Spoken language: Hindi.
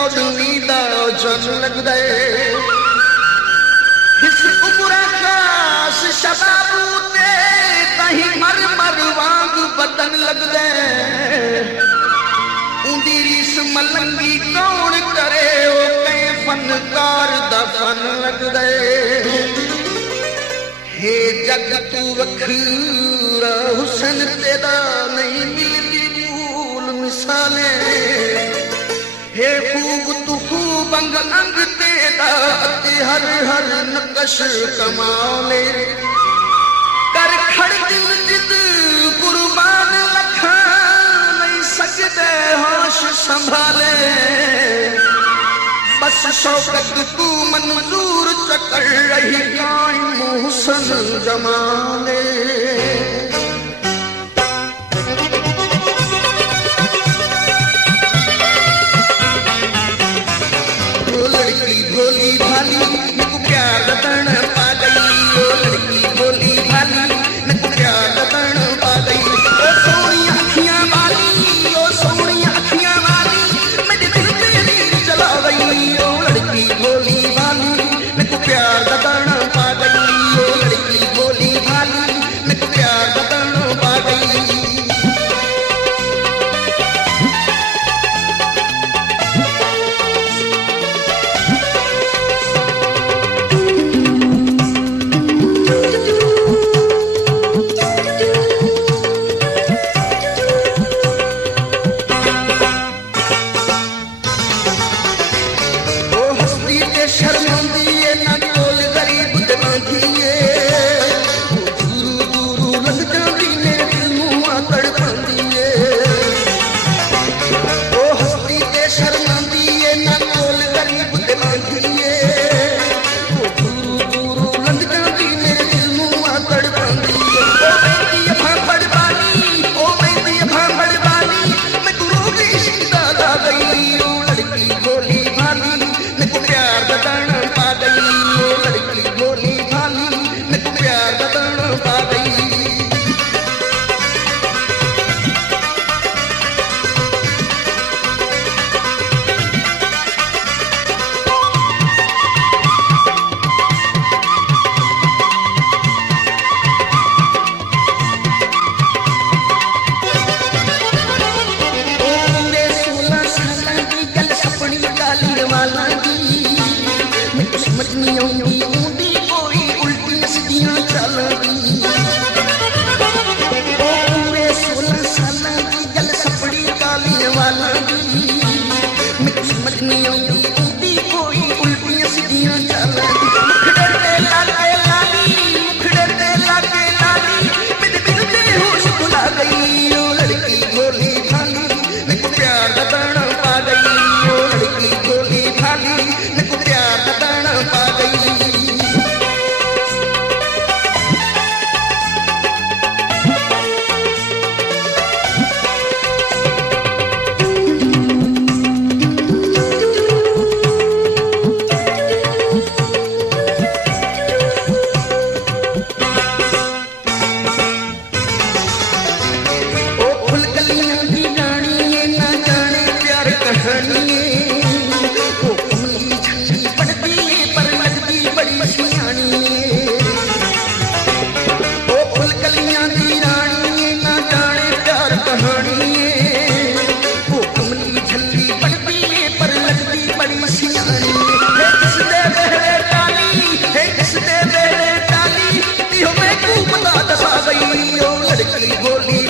चौदवी दा जन लगदा इस उम्र खास शबाब ते तही मर मर वांग बदन लगदा उंदी रीस मलंगी कौन करे ओ कई फनकार दा फन लगदा हे जग तू वखरा हुसन तेदा नहीं मिलदी मूल मिसाले हे खूब तू खूब अंग अंग तेदा हर हर नकश कमाले कर खड़ दिल जिद कुर्बान लखा नहीं सकते होश संभाले बस शौकत तू मंजूर चकर रही कायम हुसन जमाले भोली भाली मेरे प्यार रतन पा गई ओ लड़की भोली भाली मेरे प्यार रतन पा गई ओ सोनी अखियां वाली मेरे दिल पे तीर चला गई ओ लड़की भोली भाली मेरे प्यार रतन पा गई ओ लड़की भोली भाली मेरे प्यार रतन पा गई भोली